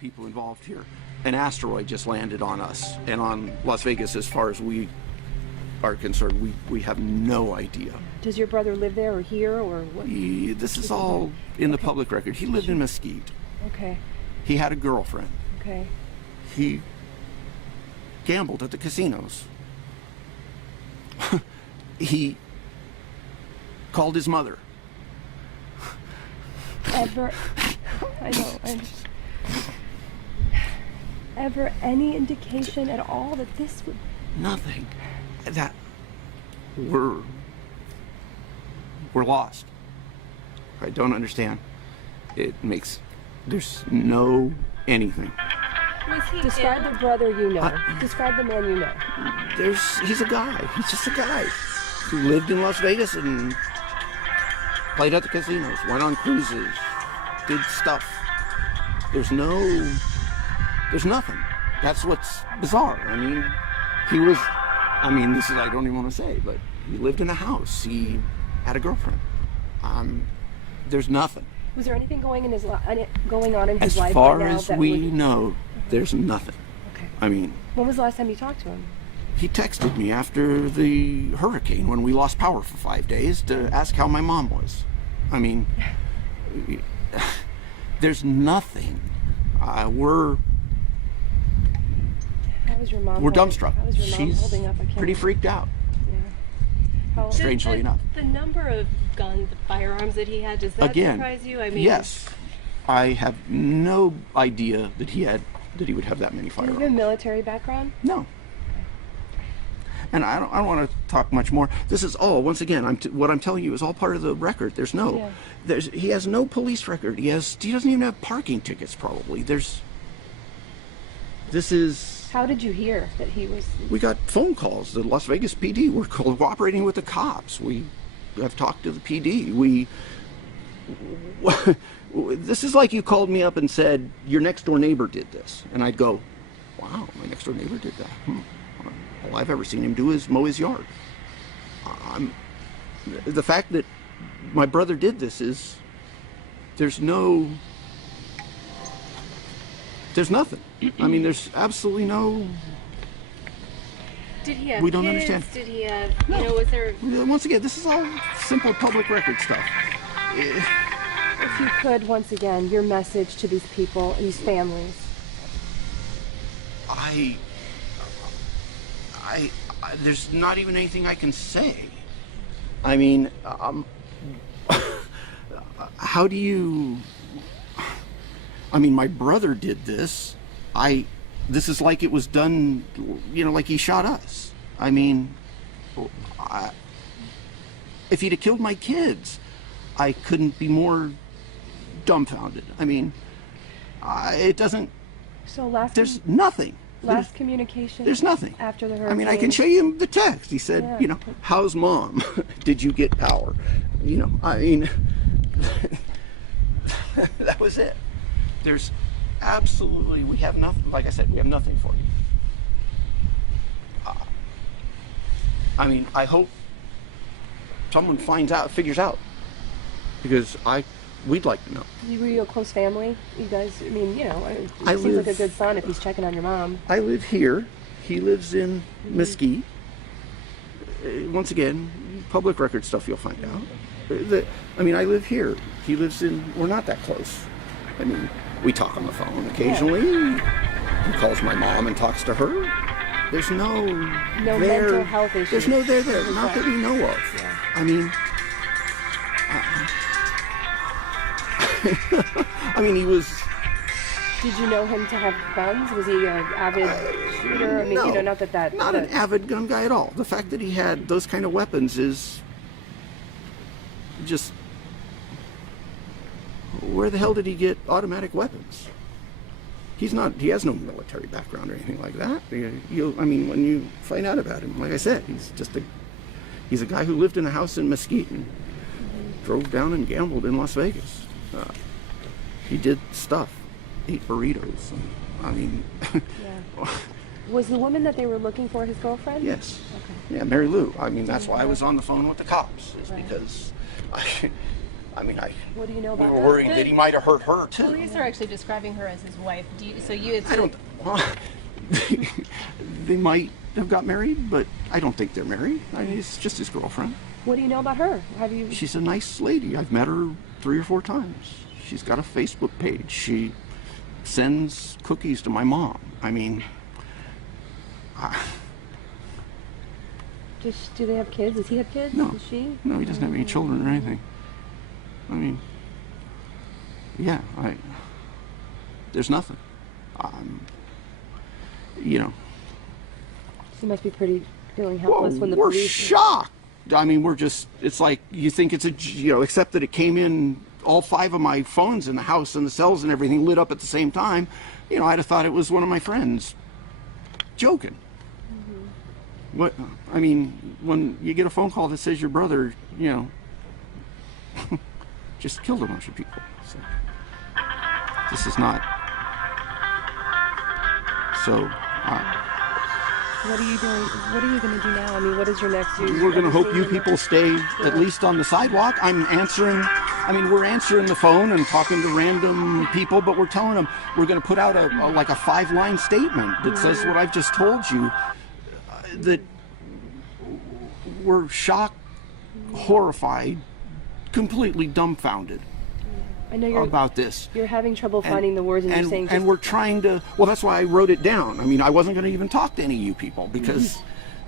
people involved here. An asteroid just landed on us and on Las Vegas. As far as we are concerned, we have no idea. Does your brother live there or here or what? This is all in the public record. He lived in Mesquite. Okay. He had a girlfriend. Okay. He gambled at the casinos. He called his mother. Ever, I know, ever any indication at all that this would? Nothing. That we're lost. I don't understand. There's no anything. Describe the brother you know. Describe the man you know. He's a guy. He's just a guy who lived in Las Vegas and played at the casinos, went on cruises, did stuff. There's nothing. That's what's bizarre. I mean, I don't even want to say, but he lived in a house. He had a girlfriend. There's nothing. Was there anything going on in his life? As far as we know, there's nothing. Okay. I mean, when was the last time you talked to him? He texted me after the hurricane when we lost power for 5 days to ask how my mom was. I mean, there's nothing. We're dumbstruck. How was your mom She's holding up? I can't pretty freaked out. Yeah. Strangely enough. The number of guns, the firearms that he had, does that surprise you? I mean, yes. I have no idea that he would have that many Do firearms. you have a military background? No. And I don't want to talk much more. This is all, once again, what I'm telling you is all part of the record. He has no police record. He doesn't even have parking tickets, probably. How did you hear that he was? We got phone calls. The Las Vegas PD were cooperating with the cops. We have talked to the PD. This is like you called me up and said, your next door neighbor did this. And I'd go, wow, my next door neighbor did that. All I've ever seen him do is mow his yard. The fact that my brother did this is, there's nothing. I mean, there's absolutely no. Did he have we don't kids? understand. Did he have, was there? Once again, this is all simple public record stuff. If you could, once again, your message to these people, these families. There's not even anything I can say. I mean, how do you? I mean, my brother did this. This is like it was done, like he shot us. I mean, if he'd have killed my kids, I couldn't be more dumbfounded. I mean, it doesn't. So there's nothing. Last communication. There's nothing. After the hurricane. I mean, I can show you the text. He said, how's mom? Did you get power? I mean, that was it. There's absolutely, we have nothing. Like I said, we have nothing for you. I mean, I hope someone figures out, because we'd like to know. Were you a close family? You guys, I mean, it seems like a good son if he's checking on your mom. I live here. He lives in Mesquite. Once again, public record stuff you'll find out. I mean, I live here. He lives we're not that close. I mean, we talk on the phone occasionally. Yeah. He calls my mom and talks to her. There's no mental health issues. There's no there. Not that we know of. Yeah. I mean, he was. Did you know him to have guns? Was he an avid shooter? I mean, no, not that. Not an avid gun guy at all. The fact that he had those kind of weapons is just. Where the hell did he get automatic weapons? He has no military background or anything like that. I mean, when you find out about him, like I said, he's a guy who lived in a house in Mesquite and drove down and gambled in Las Vegas. He did stuff, ate burritos. I mean, yeah. Was the woman that they were looking for his girlfriend? Yes. Okay. Yeah, Mary Lou. I mean, that's why I was on the phone with the cops, is because I mean, What do you know we about were her? worried that he might have hurt her too. Police are actually describing her as his wife. I don't. Well, they might have got married, but I don't think they're married. I mean, it's just his girlfriend. What do you know about her? Have you? She's a nice lady. I've met her 3 or 4 times. She's got a Facebook page. She sends cookies to my mom. I mean, Do they have kids? Does he have kids? No. Does she? no, he doesn't have any children or anything. I mean, yeah, there's nothing. You know, She must be pretty feeling helpless when the we're police. shocked. I mean, it's like you think it's except that it came in, all 5 of my phones in the house and the cells and everything lit up at the same time. You know, I'd have thought it was one of my friends joking. What, I mean, when you get a phone call that says your brother, you know, just killed a bunch of people. So, this is not. So, What are you doing? What are you going to do now? I mean, what is your next? we're going to hope you people stay at least on the sidewalk. We're answering the phone and talking to random people, but we're telling them we're going to put out a 5-line statement that says what I've just told you, that we're shocked, horrified, completely dumbfounded I know you're about this. You're having trouble finding the words, and you're saying. And we're trying to. Well, that's why I wrote it down. I mean, I wasn't going to even talk to any of you people because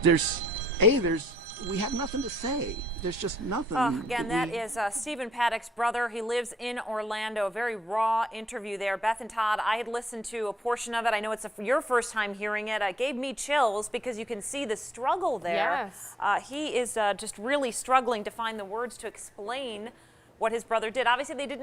we have nothing to say. There's just nothing. Again, that is Stephen Paddock's brother. He lives in Orlando. A very raw interview there. Beth and Todd, I had listened to a portion of it. I know it's your first time hearing it. It gave me chills because you can see the struggle there. Yes. He is just really struggling to find the words to explain what his brother did. Obviously, they didn't